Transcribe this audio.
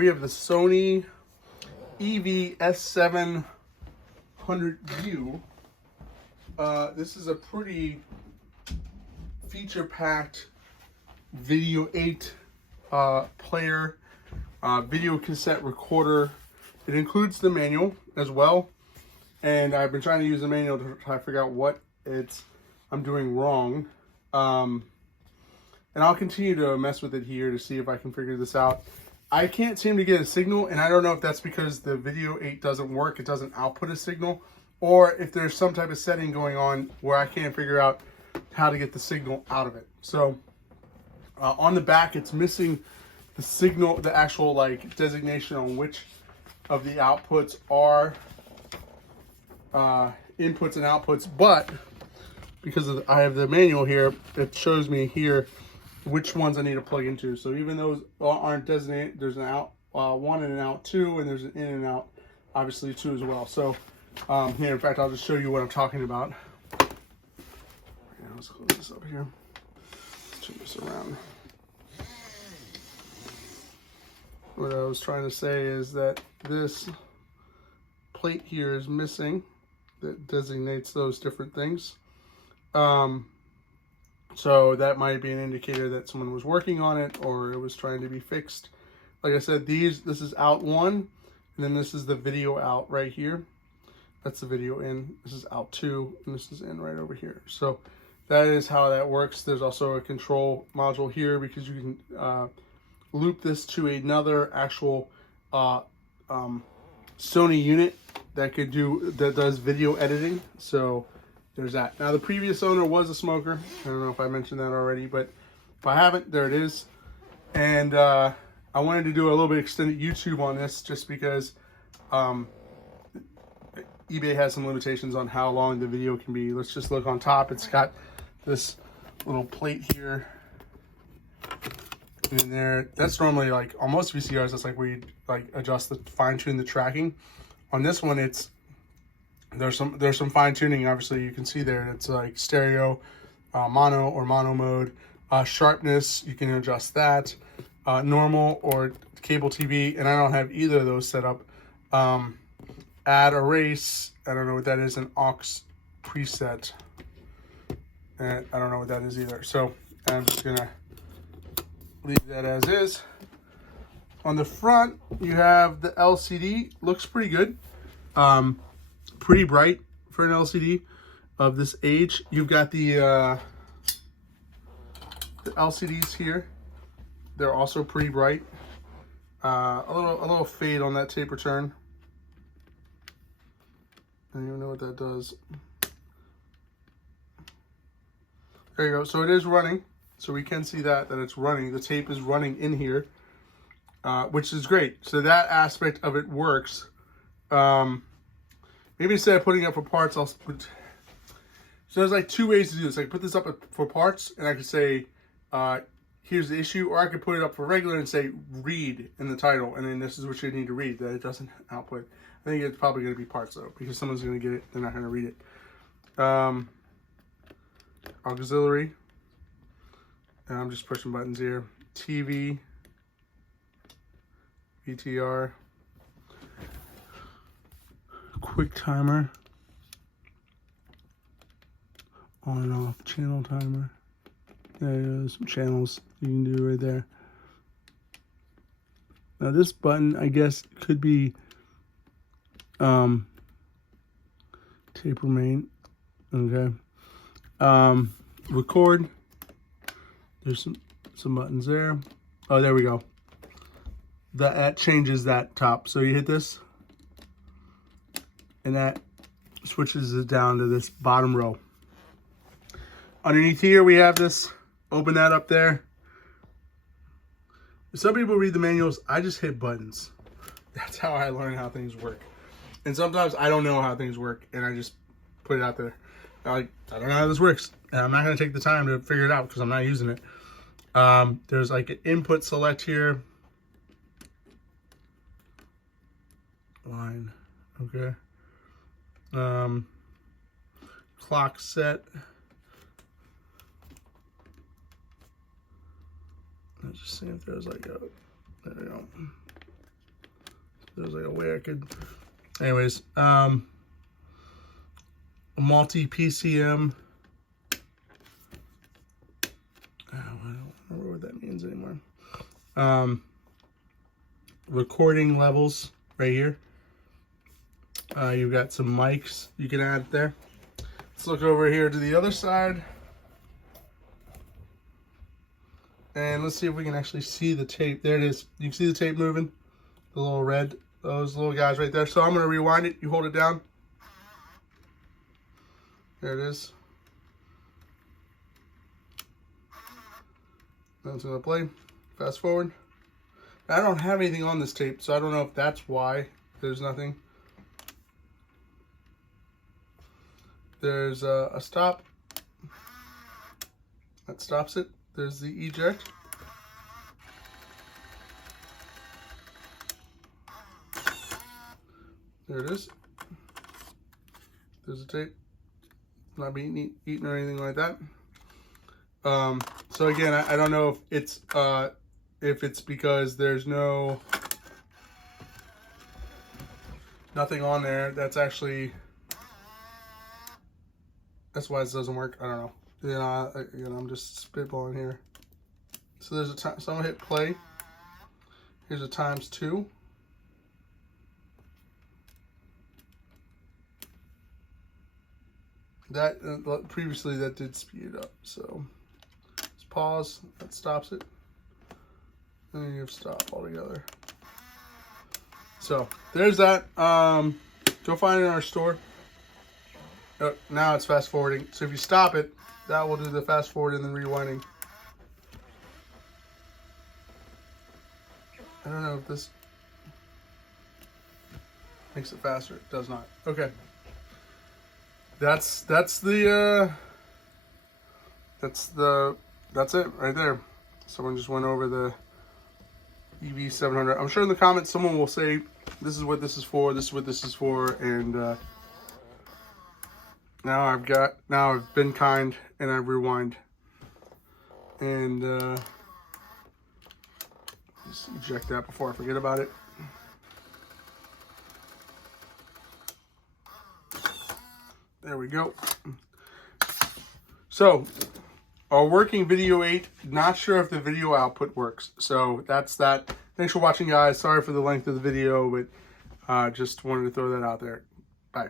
We have the Sony EV-S700U. This is a pretty feature-packed video 8 player, video cassette recorder. It includes the manual as well, and I've been trying to use the manual to try to figure out what I'm doing wrong. And I'll continue to mess with it here to see if I can figure this out. I can't seem to get a signal, and I don't know if that's because the video 8 doesn't work, it doesn't output a signal, or if there's some type of setting going on where I can't figure out how to get the signal out of it. So on the back, it's missing the signal, the actual like designation on which of the outputs are inputs and outputs, but because I have the manual here, it shows me here which ones I need to plug into. So even those aren't designated, there's an out one and an out two, and there's an in and out, obviously, two as well. So here, in fact, I'll just show you what I'm talking about. Yeah, let's close this up here. Turn this around. What I was trying to say is that this plate here is missing that designates those different things. So that might be an indicator that someone was working on it or it was trying to be fixed. Like I said, this is out one, and then this is the video out right here. That's the video in. This is out two, and this is in right over here. So that is how that works. There's also a control module here because you can loop this to another actual Sony unit that does video editing. So there's that. Now, the previous owner was a smoker. I don't know if I mentioned that already, but if I haven't, there it is. And I wanted to do a little bit extended YouTube on this just because eBay has some limitations on how long the video can be. Let's just look on top. It's got this little plate here in there. That's normally like on most VCRs, that's like where you like adjust fine tune the tracking. On this one, there's some fine tuning. Obviously, you can see there it's like stereo, mono or mono mode, sharpness. You can adjust that, normal or cable TV, and I don't have either of those set up. Add erase. I don't know what that is. An aux preset. And I don't know what that is either. So I'm just gonna leave that as is. On the front, you have the LCD. Looks pretty good. Pretty bright for an LCD of this age. You've got the LCDs here. They're also pretty bright. A little fade on that taper turn. I don't even know what that does. There you go. So it is running. So we can see that it's running. The tape is running in here, which is great. So that aspect of it works. Maybe instead of putting it up for parts, I'll put... So there's like two ways to do this. I can put this up for parts, and I could say, here's the issue, or I could put it up for regular and say, read in the title, and then this is what you need to read, that it doesn't output. I think it's probably going to be parts, though, because someone's going to get it, they're not going to read it. Auxiliary. And I'm just pushing buttons here. TV. VTR. Quick timer, on and off channel timer. There you go, some channels you can do right there. Now this button, I guess, could be tape remain. Okay. Record. There's some buttons there. Oh, there we go. That changes that top. So you hit this, and that switches it down to this bottom row. Underneath here, we have this. Open that up there. Some people read the manuals. I just hit buttons. That's how I learn how things work. And sometimes I don't know how things work, and I just put it out there. I don't know how this works, and I'm not going to take the time to figure it out because I'm not using it. There's like an input select here. Line. Okay. Clock set. Let's just see if there's like a, there we go. there's like a way I could, anyways, a multi-PCM. Oh, I don't remember what that means anymore. Recording levels right here. You've got some mics you can add there. Let's look over here to the other side. And let's see if we can actually see the tape. There it is. You can see the tape moving. The little red, those little guys right there. So I'm going to rewind it. You hold it down. There it is. Now it's going to play. Fast forward. I don't have anything on this tape, so I don't know if that's why there's nothing. There's a stop. That stops it. There's the eject. There it is. There's the tape. Not being eaten or anything like that. So again, I don't know if it's because there's nothing on there that's actually, that's why this doesn't work. I don't know. You know, I'm just spitballing here. So there's a time. So I'm gonna hit play. Here's a ×2. That previously that did speed it up. So let's pause. That stops it. And then you have stop altogether. So there's that. Go find it in our store. Now it's fast forwarding. So if you stop it, that will do the fast forward and then rewinding. I don't know if this makes it faster. It does not. Okay. That's it right there. Someone just went over the EV-700. I'm sure in the comments someone will say this is what this is for, this is what this is for, and now I've been kind and I've rewind. And just eject that before I forget about it. There we go. So, our working video 8, not sure if the video output works. So, that's that. Thanks for watching, guys. Sorry for the length of the video, but just wanted to throw that out there. Bye.